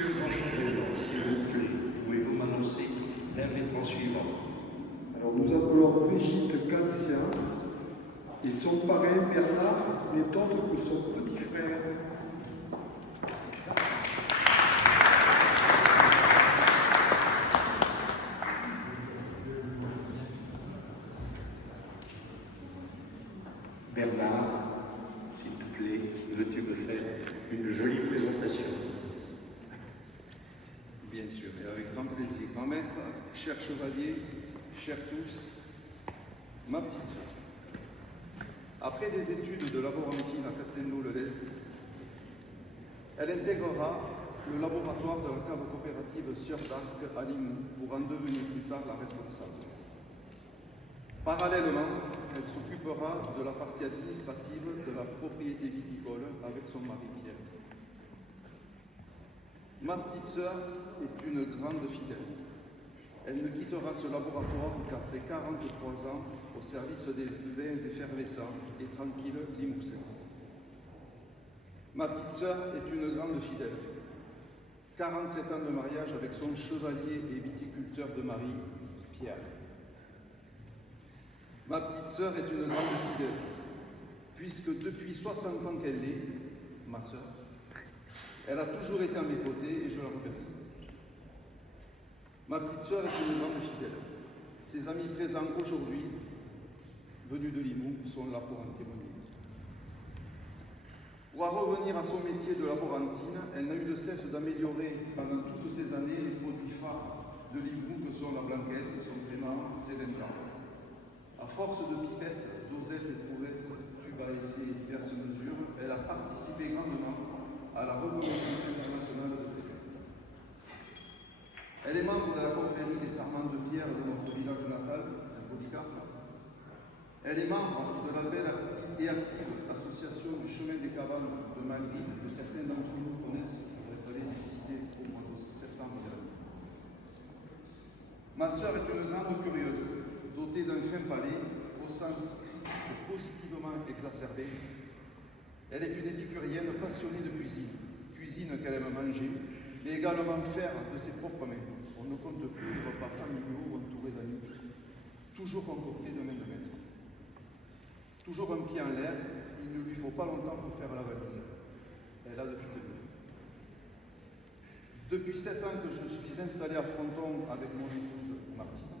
Monsieur le grand chambellan, s'il vous plaît, pouvez-vous m'annoncer l'invitant suivant? Alors nous appelons Brigitte Cancien et son parrain Bernard n'est autre que son petit frère. Bernard, s'il te plaît, veux-tu me faire une jolie présentation? Bien sûr, et avec grand plaisir. Grand maître, chers chevaliers, chers tous, ma petite sœur. Après des études de laborantine à Castelnau-le-Lez, elle intégrera le laboratoire de la cave coopérative Sieur d'Arc à Limoux pour en devenir plus tard la responsable. Parallèlement, elle s'occupera de la partie administrative de la propriété viticole avec son mari Pierre. Ma petite sœur est une grande fidèle. Elle ne quittera ce laboratoire qu'après 43 ans au service des vins effervescents et tranquilles limoussins. Ma petite sœur est une grande fidèle. 47 ans de mariage avec son chevalier et viticulteur de mari, Pierre. Ma petite sœur est une grande fidèle, puisque depuis 60 ans qu'elle l'est, ma sœur, elle a toujours été à mes côtés et je la remercie. Ma petite sœur est une grande fidèle. Ses amis présents aujourd'hui, venus de Limoux, sont là pour en témoigner. Pour en revenir à son métier de laborantine, elle n'a eu de cesse d'améliorer pendant toutes ces années les produits phares de Limoux que sont la blanquette, son crément, ses lentans. À force de pipettes, dosettes, éprouvettes, tubes à essai et diverses mesures, elle a participé grandement à la reconnaissance internationale de ses vins. Elle est membre de la confrérie des Sarments de Pierre de notre village natal, Saint-Polycarpe. Elle est membre de la belle et active association du chemin des cabanes de Magny, que certains d'entre nous connaissent, pour être allés visiter au mois de septembre dernier. Ma sœur est une grande curieuse, dotée d'un fin palais, au sens critique positivement exacerbé. Elle est une épicurienne passionnée de cuisine qu'elle aime manger, mais également faire de ses propres mains. On ne compte plus les repas familiaux entourés d'amis, toujours concoctés de main de maître. Toujours un pied en l'air, il ne lui faut pas longtemps pour faire la valise. Elle a depuis tenu. Depuis 7 ans que je suis installé à Fronton avec mon épouse Martine,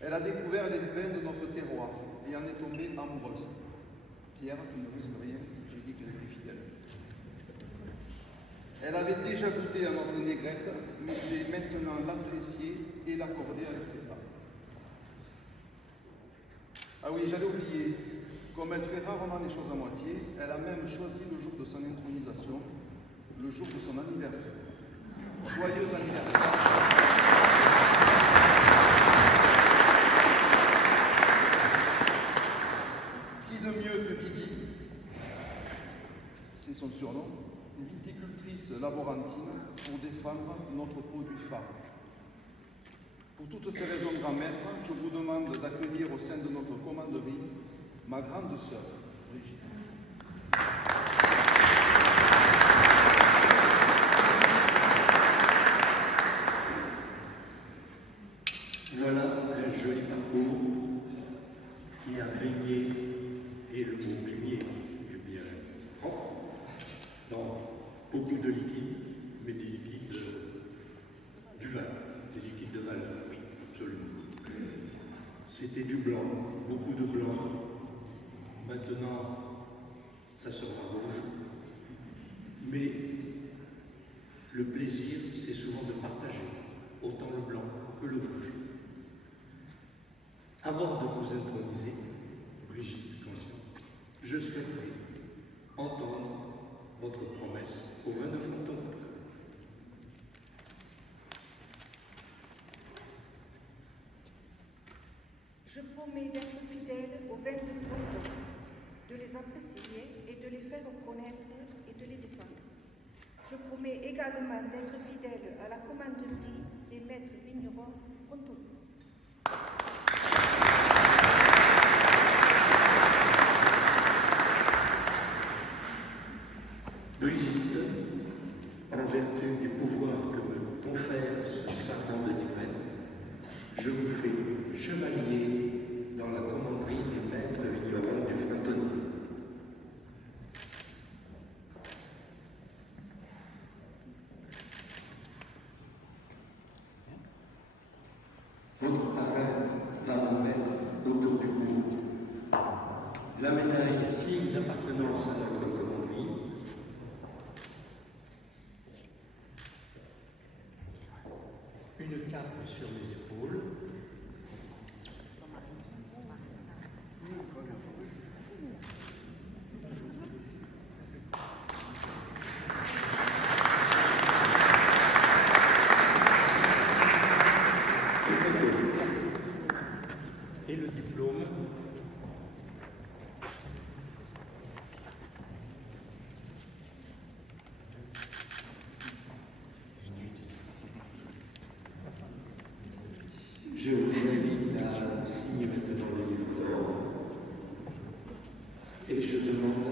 elle a découvert les vins de notre terroir et en est tombée amoureuse. Pierre, tu ne risques rien, j'ai dit qu'elle était fidèle. Elle avait déjà goûté à notre négrette, mais c'est maintenant l'apprécier et l'accorder avec ses parents. Ah oui, j'allais oublier, comme elle fait rarement les choses à moitié, elle a même choisi le jour de son intronisation, le jour de son anniversaire. Joyeux anniversaire! De mieux que Bibi, c'est son surnom, viticultrice laborantine pour défendre notre produit phare. Pour toutes ces raisons, grand maître, je vous demande d'accueillir au sein de notre commanderie ma grande sœur, Brigitte. Voilà un joli parcours qui a baigné. Et le mot baigner est bien propre, dans beaucoup de liquides, mais des liquides du vin, des liquides de valeur, oui, absolument. C'était du blanc, beaucoup de blanc. Maintenant, ça sera rouge. Mais le plaisir, c'est souvent de partager, autant le blanc que le rouge. Avant de vous introniser, Brigitte, je souhaiterais entendre votre promesse au vin de Fronton. Je promets d'être fidèle aux vins de Fronton, de les apprécier et de les faire connaître et de les défendre. Je promets également d'être fidèle à la commanderie des maîtres vignerons frontonnais. Brigitte, en vertu du pouvoir que me confère ce sacrement de divin, je vous fais chevalier dans la commanderie des maîtres vignerons du Frontonnier. Votre parrain va vous mettre autour du cou la médaille signe d'appartenance à notre commanderie, une cape sur les épaules, et le diplôme. Je vous invite à signer maintenant le livre d'or et je demande